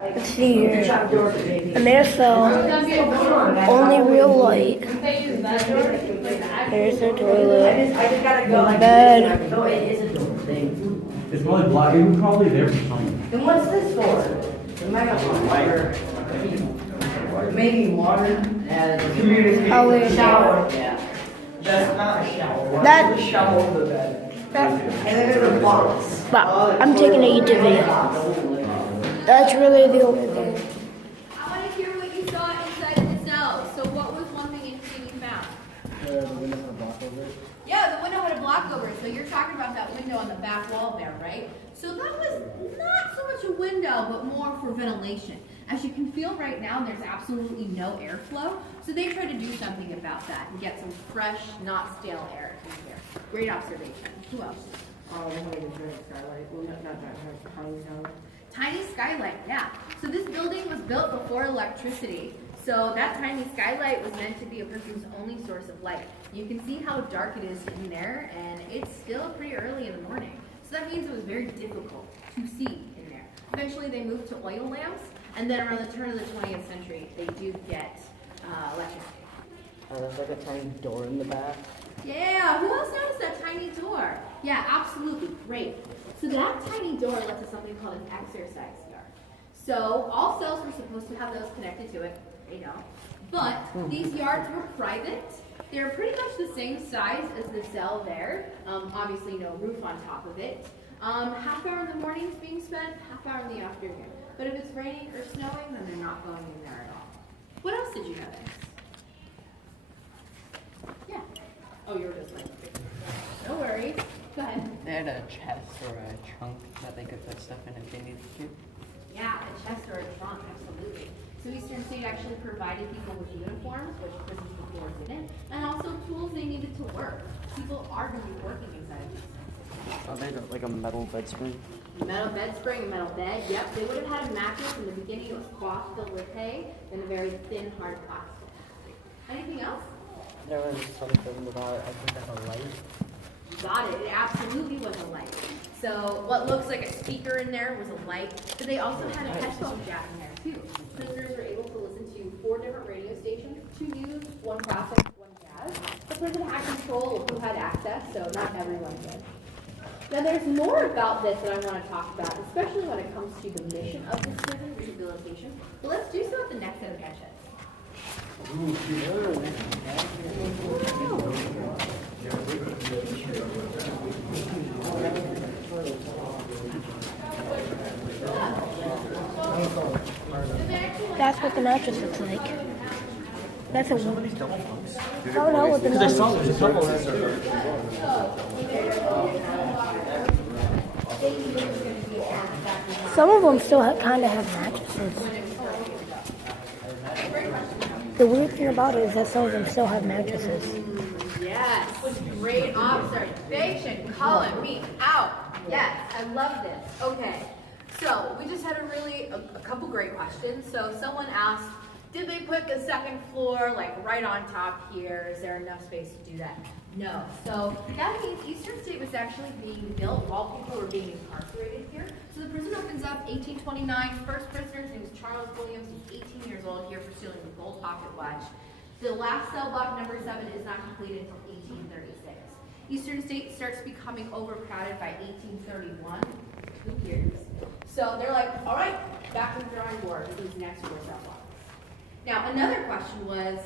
Let's see here. And there's only real light. There's the toilet. Bed. It's probably black. It was probably there for something. And what's this for? It might have water. Maybe water. Oh, wait. Shower. Yeah. That's not a shower. That. A shower over the bed. And then there's a box. But I'm taking a YouTube video. That's really the only thing. I want to hear what you saw inside of the cell. So what was one thing interesting you found? The window had a block over it. Yeah, the window had a block over it. So you're talking about that window on the back wall there, right? So that was not so much a window, but more for ventilation. As you can feel right now, there's absolutely no airflow. So they tried to do something about that and get some fresh, not stale air in here. Great observation. Who else? Oh, they made a giant skylight. Well, not giant, tiny skylight. Tiny skylight, yeah. So this building was built before electricity. So that tiny skylight was meant to be a person's only source of light. You can see how dark it is in there, and it's still pretty early in the morning. So that means it was very difficult to see in there. Eventually they moved to oil lamps, and then around the turn of the 20th century, they do get electricity. Oh, there's like a tiny door in the back. Yeah, who else noticed that tiny door? Yeah, absolutely, great. So that tiny door led to something called an exercise yard. So all cells were supposed to have those connected to it, they don't. But these yards were private. They're pretty much the same size as the cell there. Obviously no roof on top of it. Half hour in the morning is being spent, half hour in the afternoon. But if it's raining or snowing, then they're not going in there at all. What else did you notice? Yeah. Oh, you were just like, no worries. Go ahead. They had a chest or a trunk that they could put stuff in if they needed to. Yeah, a chest or a trunk, absolutely. So Eastern State actually provided people with uniforms, which prisons before didn't, and also tools they needed to work. People are going to be working inside of these things. Oh, they had like a metal bed spring. Metal bed spring, a metal bed, yep. They would have had a mattress. In the beginning, it was cloth filled with hay, then a very thin, hard plastic. Anything else? There was something about, I think, that a light. You got it. It absolutely was a light. So what looks like a speaker in there was a light. But they also had a headphone jack in there too. Prisoners were able to listen to 4 different radio stations, 2 news, 1 classic, 1 jazz. The prison had control of who had access, so not everyone did. Now there's more about this that I want to talk about, especially when it comes to the mission of this prison, rehabilitation. But let's do so at the next intervention. That's what the mattress looks like. That's a. I don't know what the mattress looks like. Some of them still kind of have mattresses. The weird thing about it is that some of them still have mattresses. Yes, great observation. Calling me out. Yes, I love this. Okay, so we just had a couple great questions. So someone asked, did they put the second floor like right on top here? Is there enough space to do that? No. So that means Eastern State was actually being built while people were being incarcerated here. So the prison opens up 1829. First prisoner, his name is Charles Williams. He's 18 years old here for stealing the gold pocket watch. The last cell block, number 7, is not completed until 1836. Eastern State starts becoming overcrowded by 1831. 2 years. So they're like, all right, back to the drawing board with these next 4 cell blocks. Now, another question was,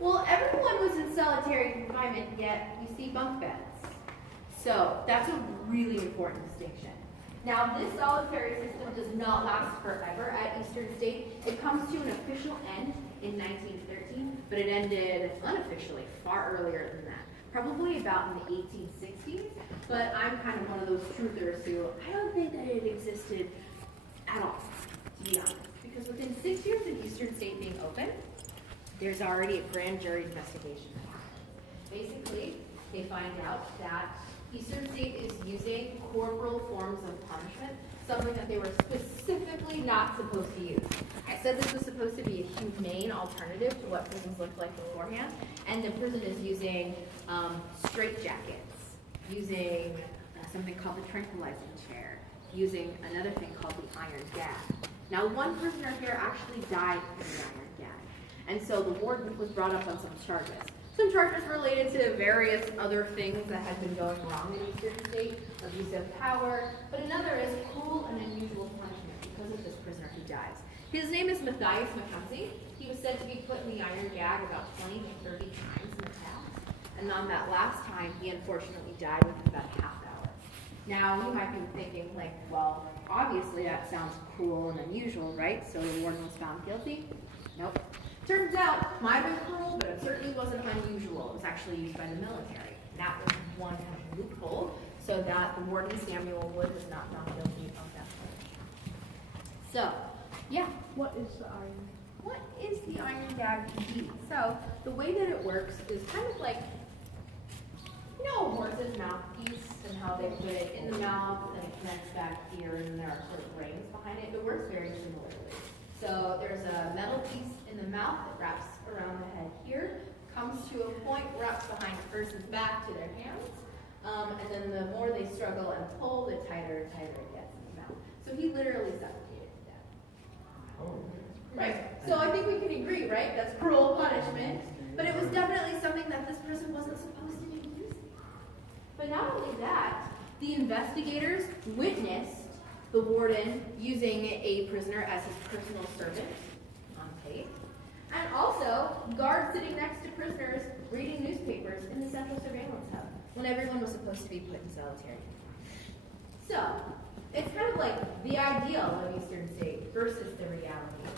well, everyone was in solitary confinement, yet we see bunk beds. So that's a really important distinction. Now, this solitary system does not last forever at Eastern State. It comes to an official end in 1913, but it ended unofficially far earlier than that, probably about in the 1860s. But I'm kind of one of those truthers who I don't think that it existed at all, to be honest. Because within 6 years of Eastern State being open, there's already a grand jury investigation that happens. Basically, they find out that Eastern State is using corporal forms of punishment, something that they were specifically not supposed to use. I said this was supposed to be a humane alternative to what prisons looked like beforehand, and the prison is using straitjackets, using something called the tranquilizing chair, using another thing called the iron gag, Now, one prisoner here actually died in the iron gag, and so the warden was brought up on some charges. Some charges related to various other things that had been going wrong in Eastern State, abuse of power, but another is cruel and unusual punishment because of this prisoner who dies. His name is Matthias Mackenzie. He was said to be put in the iron gag about 20 to 30 times in the past, and on that last time, he unfortunately died within about a half hour. Now, you might be thinking, like, well, obviously that sounds cruel and unusual, right? So the warden was found guilty? Nope. Turns out, it might have been cruel, but it certainly wasn't unusual. It was actually used by the military. That was one kind of loophole, so that the warden, Samuel Wood, was not found guilty of that punishment. So, yeah, what is the iron gag indeed? So, the way that it works is kind of like, you know, a horse's mouthpiece and how they put it in the mouth and it connects back here and there are sort of rings behind it. It works very similarly. So there's a metal piece in the mouth that wraps around the head here, comes to a point, wraps behind a person's back to their hands, and then the more they struggle and pull, the tighter and tighter it gets in the mouth. So he literally suffocated to death. Right. So I think we can agree, right? That's cruel punishment. But it was definitely something that this person wasn't supposed to be using. But not only that, the investigators witnessed the warden using a prisoner as his personal servant on tape, and also guards sitting next to prisoners reading newspapers in the central surveillance hub when everyone was supposed to be put in solitary. So, it's kind of like the ideal of Eastern State versus the reality.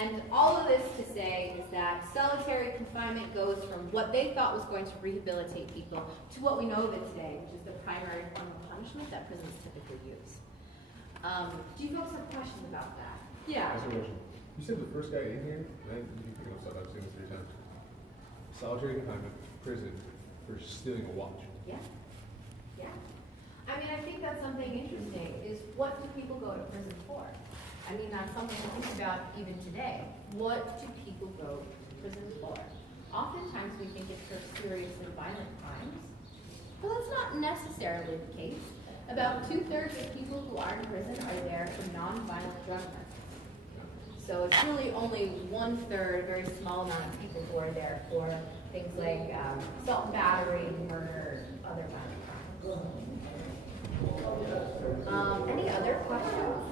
And all of this to say is that solitary confinement goes from what they thought was going to rehabilitate people to what we know of it today, which is the primary form of punishment that prisons typically use. Do you folks have questions about that? Yeah. That's a question. You said the first guy in here, and you can pick up stuff, I've seen this 3 times. Solitary confinement, prison, for stealing a watch. Yeah. Yeah. I mean, I think that's something interesting, is what do people go to prison for? I mean, that's something to think about even today. What do people go to prison for? Oftentimes we think it's for serious and violent crimes, but that's not necessarily the case. About 2/3 of people who are in prison are there for non-violent drug offenses. So it's really only 1/3, a very small amount of people who are there for things like assault and battery, murder, other violent crimes. Any other questions?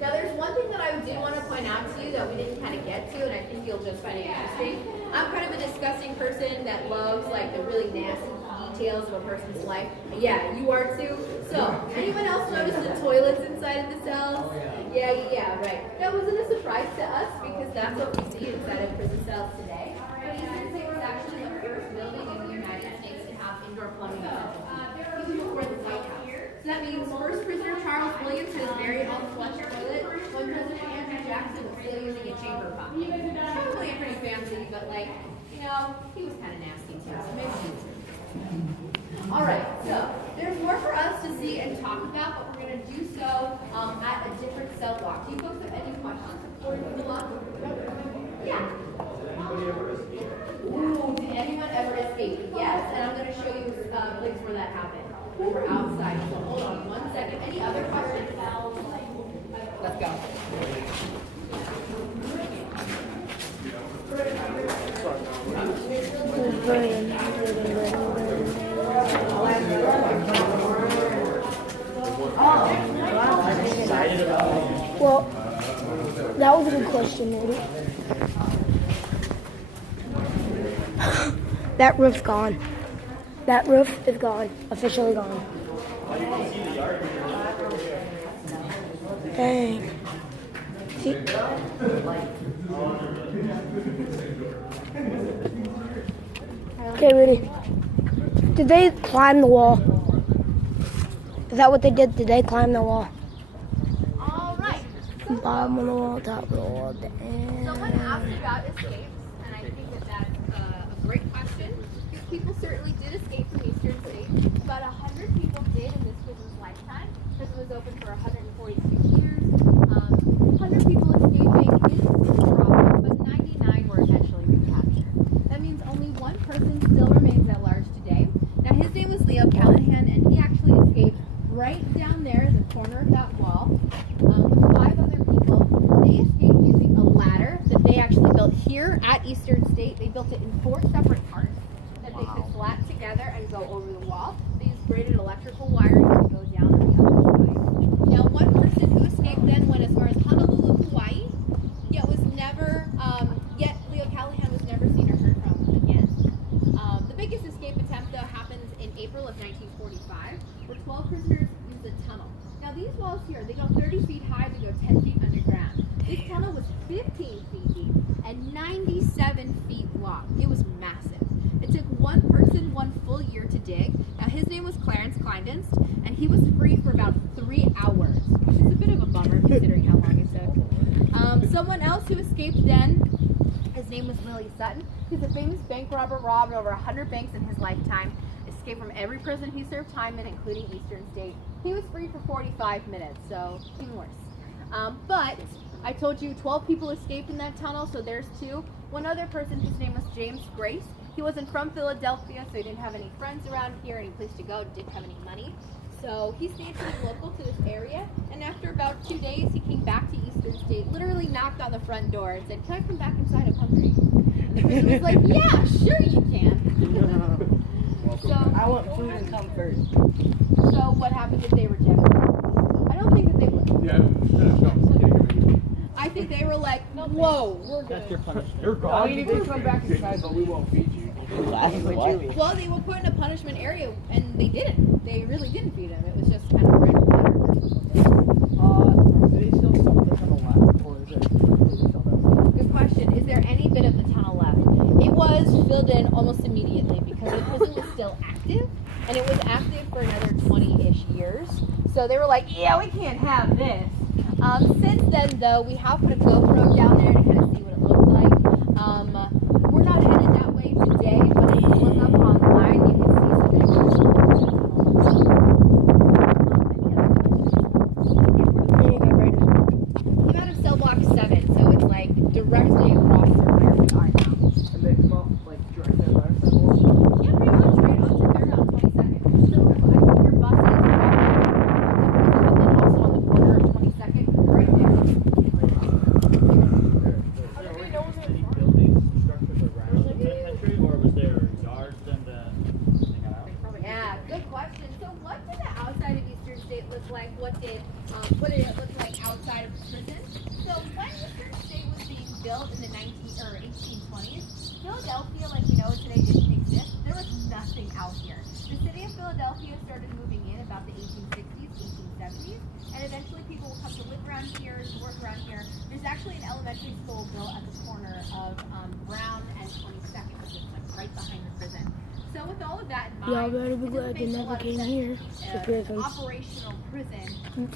Now there's one thing that I do want to point out to you that we didn't kind of get to, and I think you'll just find it interesting. I'm kind of a disgusting person that loves like the really nasty details of a person's life. Yeah, you are too. So, anyone else notice the toilets inside of the cells? Yeah, right. That wasn't a surprise to us because that's what we see inside of prison cells today. But Eastern State was actually the first building in the United States to have indoor plumbing in central, even before the White House. So that means first prisoner Charles Williams had his very own flush toilet when President Andrew Jackson was still using a chamber pot. Probably pretty fancy, but like, you know, he was kind of nasty too, so maybe he was. Alright, so there's more for us to see and talk about, but we're going to do so at a different cell block. Do you folks have any questions before we move on? Yeah. Ooh, did anyone ever escape? Yes, and I'm going to show you a place where that happened. We were outside, so hold on 1 second. Any other questions? Let's go. Well, that was a good question, Eddie. That roof's gone. That roof is gone. Officially gone. Dang. See? Okay, Rudy. Did they climb the wall? Is that what they did? Did they climb the wall? All right. Bottom of the wall, top of the wall, the end. Someone asked about escapes, and I think that that's a great question. Because people certainly did escape from Eastern State. About 100 people did in this prison's lifetime. Prison was open for 146 years. 100 people escaping is a problem, but 99 were eventually recaptured. That means only one person still remains at large today. Now his name was Leo Callahan, and he actually escaped right down there in the corner of that wall. built it in 4 separate parts that they could slap together and go over the wall. They used braided electrical wiring to go down on the other side. Now, one person who escaped then went as far as Honolulu, Hawaii, yet Leo Callahan was never seen or heard from again. The biggest escape attempt, though, happens in April of 1945, where 12 prisoners used a tunnel. Now, these walls here, they go 30 feet high, they go 10 feet underground. This tunnel was 15 feet deep and 97 feet long. It was massive. It took one person 1 full year to dig. Now, his name was Clarence Kleindienst, and he was free for about 3 hours, which is a bit of a bummer considering how long it took. Someone else who escaped then, his name was Willie Sutton. He's a famous bank robber, robbed over 100 banks in his lifetime, escaped from every prison he served time in, including Eastern State. He was free for 45 minutes, so even worse. But I told you 12 people escaped in that tunnel, so there's 2. One other person, his name was James Grace. He wasn't from Philadelphia, so he didn't have any friends around here, any place to go, didn't have any money. So he stayed pretty local to this area, and after about 2 days, he came back to Eastern State, literally knocked on the front door and said, "Can I come back inside? I'm hungry." And the person was like, "Yeah, sure you can." So I want food and comfort. So what happened if they rejected it? I don't think that they would. Yeah, no. I think they were like, "Whoa, we're good." That's your punishment. You're All you need to come back inside, but we won't feed you. What? Well, they were put in a punishment area, and they didn't. They really didn't feed him. It was just kind of random water. Do they still sell the tunnel left, or is it? Good question. Is there any bit of the tunnel left? It was filled in almost immediately because the prison was still active, and it was active for another 20-ish years. So they were like, "Yeah, we can't have this." Since then, though, we have put a GoPro down there to kind of see what it looked like. We're not headed that way today, but if you look up online, you can see some pictures. Came out of cell block 7, so it's like directly across from where we are now. And they come out like directly on our sidewalk? Yeah, pretty much right onto Fairmount 22nd. So I think your bus is and then also on the corner of 22nd, right there. Any buildings, structures around the penitentiary, or was there yards and Yeah, good question. So what did the outside of Eastern State look like? What did it look like outside of the prison? So when Eastern State was being built in the 1820s, Philadelphia, like we know it today, didn't exist. There was nothing out here. The city of Philadelphia started moving in about the 1860s, 1870s, and eventually people will come to live around here, to work around here. There's actually an elementary school built at the corner of Brown and 22nd, which is like right behind the prison. So with all of that in mind, Y'all better be it glad they makes a never lot of came sense here to to an prisons. operational prison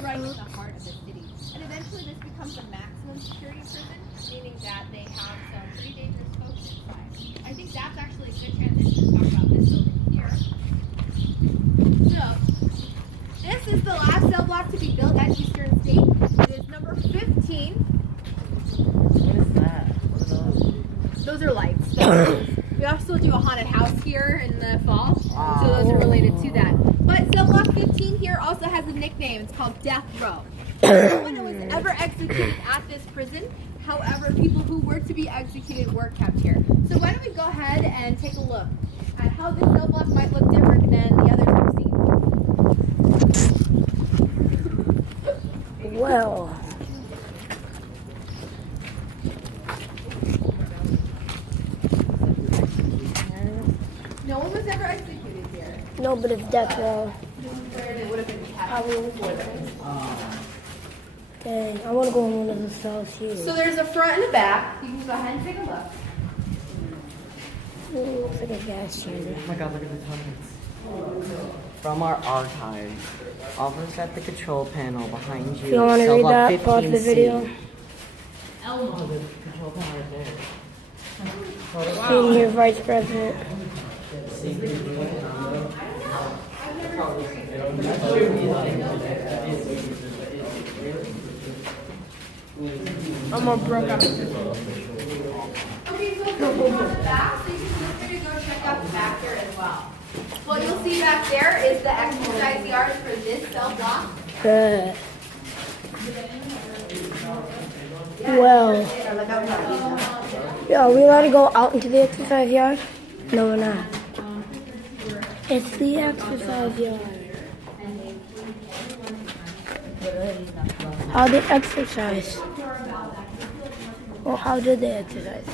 right in the heart of the city. And eventually this becomes a maximum security prison, meaning that they have some pretty dangerous folks inside. I think that's actually a good transition to talk about this building here. So, this is the last cell block to be built at Eastern State. It is number 15. What is that? What are those? Those are lights. So we also do a haunted house here in the fall, so those are related to that. But cell block 15 here also has a nickname. It's called Death Row. No one was ever executed at this prison. However, people who were to be executed were kept here. So why don't we go ahead and take a look at how this cell block might look different than the others we've seen. Well, No one was ever executed here. no, but if death row, This is where they would have been kept. probably. Dang, I want to go in one of the cells here. So there's a front and a back. You can go ahead and take a look. It looks like a gas chamber. Oh my god, look at the comments. From our archives. Office at the control panel behind you. If you want to Cell read block that, pause the 15C. video. Oh, the control panel right there. Senior Vice President. I'm more broke up. Okay, so if you on the back, so you can feel free to go check out the back here as well. What you'll see back there is the exercise yards for this cell block. Good. Well, Yeah, are we allowed to go out into the exercise yard? No, we're not. It's the exercise yard. How they exercise? Well, how did they exercise?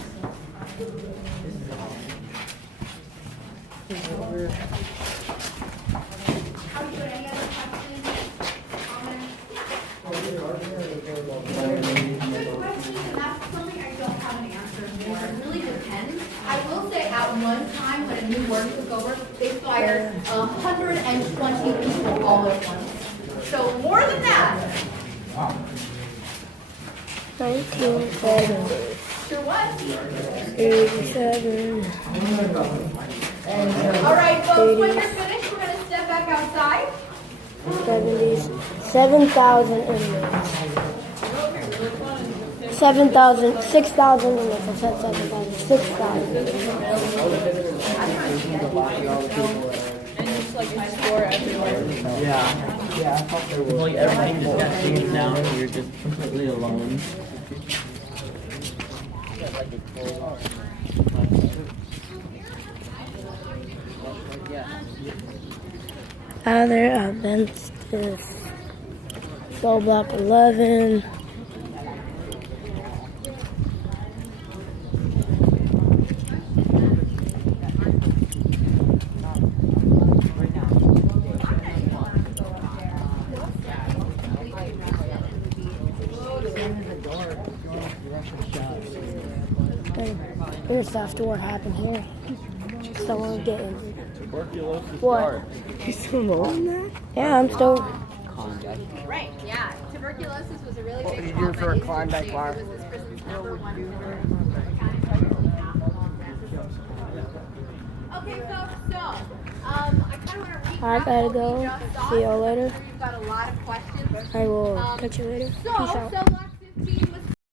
It really depends. I will say at one time when a new work took over, they fired 120 people all at once. So more than that. 1970. Sure what? 87. All right, folks, when you're finished, we're going to step back outside. 70s. 7,000 inmates. 7,000, 6,000 inmates. I said 7,000, 6,000. And just like explore everywhere. Yeah. Yeah, I thought there was. Like everything just got changed down and you're just completely alone. Other events is cell block 11. There's stuff to what happened here. Someone getting Tuberculosis what? You still on that? Yeah, I'm still. Right, yeah. Tuberculosis was a really What big would you do for a problem. Klondike bar? It was this prison's number one. Okay, folks, so I kind of want to recap. I gotta what we go. just saw. See y'all later. We've got a lot of questions. I will catch you later. So, Peace out. cell block 15 was